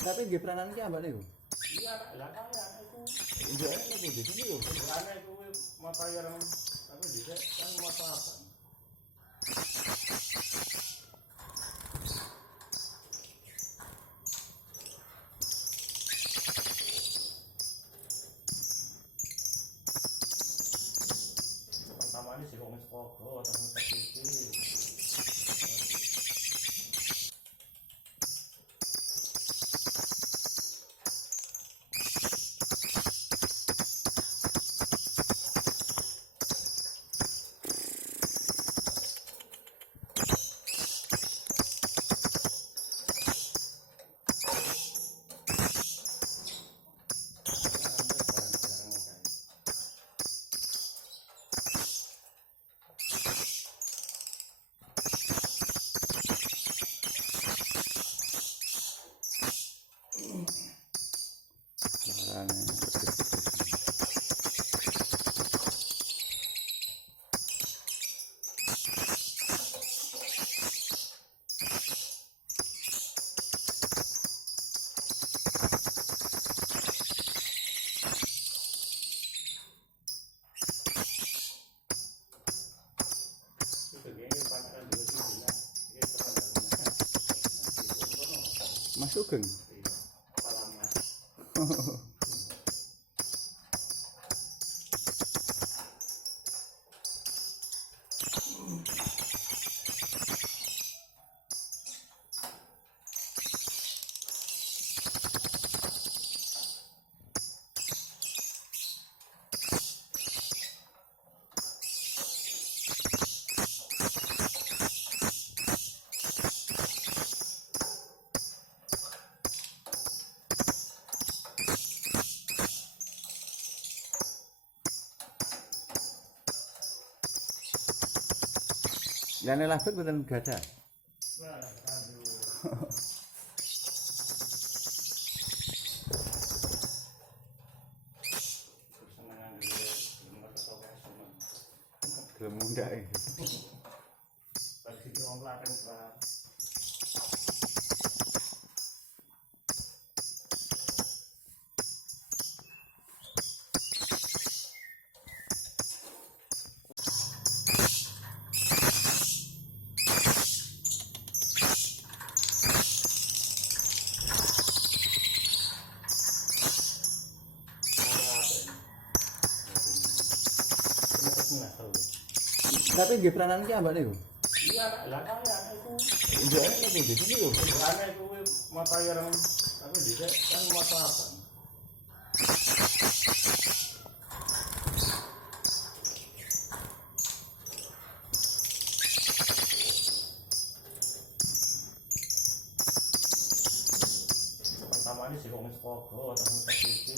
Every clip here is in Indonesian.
Tapi nggih peranan ki ambane yo. Iya, lah kaya iku. Nggih enak lho di sini yo. Sebenarnya iku mata yang tapi dhisik kan mata apa? Pertama ini sih kok sekolah terus iki. Mas Sugeng. Lane labet mboten gadah. Gelem mundake. Bagi wong Klaten, Pak. Tapi nggih peranan ki ambane yo. Iya, lah kaya iku. Nggih enak lho di sini yo. Sebenarnya iku mata yang tapi dhisik kan mata apa? Pertama ini sih kok sekolah terus iki.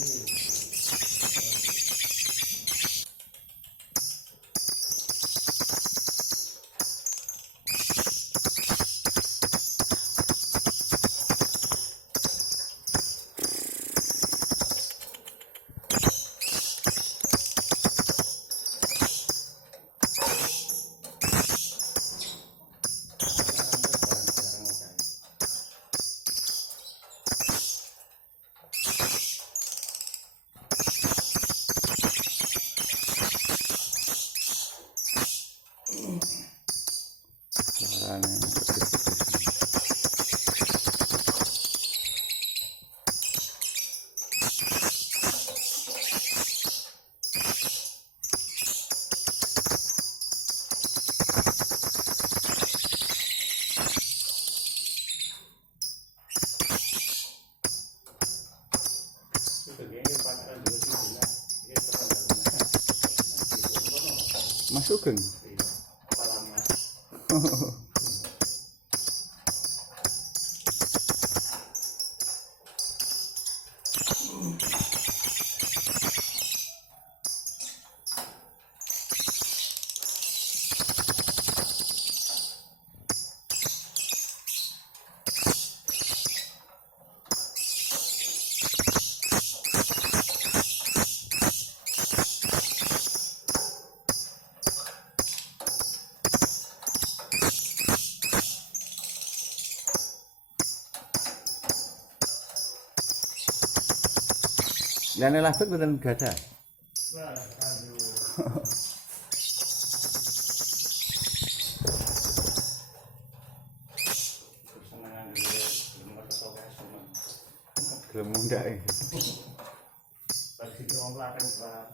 Mas Sugeng. Lene labet mboten gadah. Nah, aduh. Kesenangan dulu, belum ngerti kesuman. Gelem mundake. Bagi orang belakang, Pak.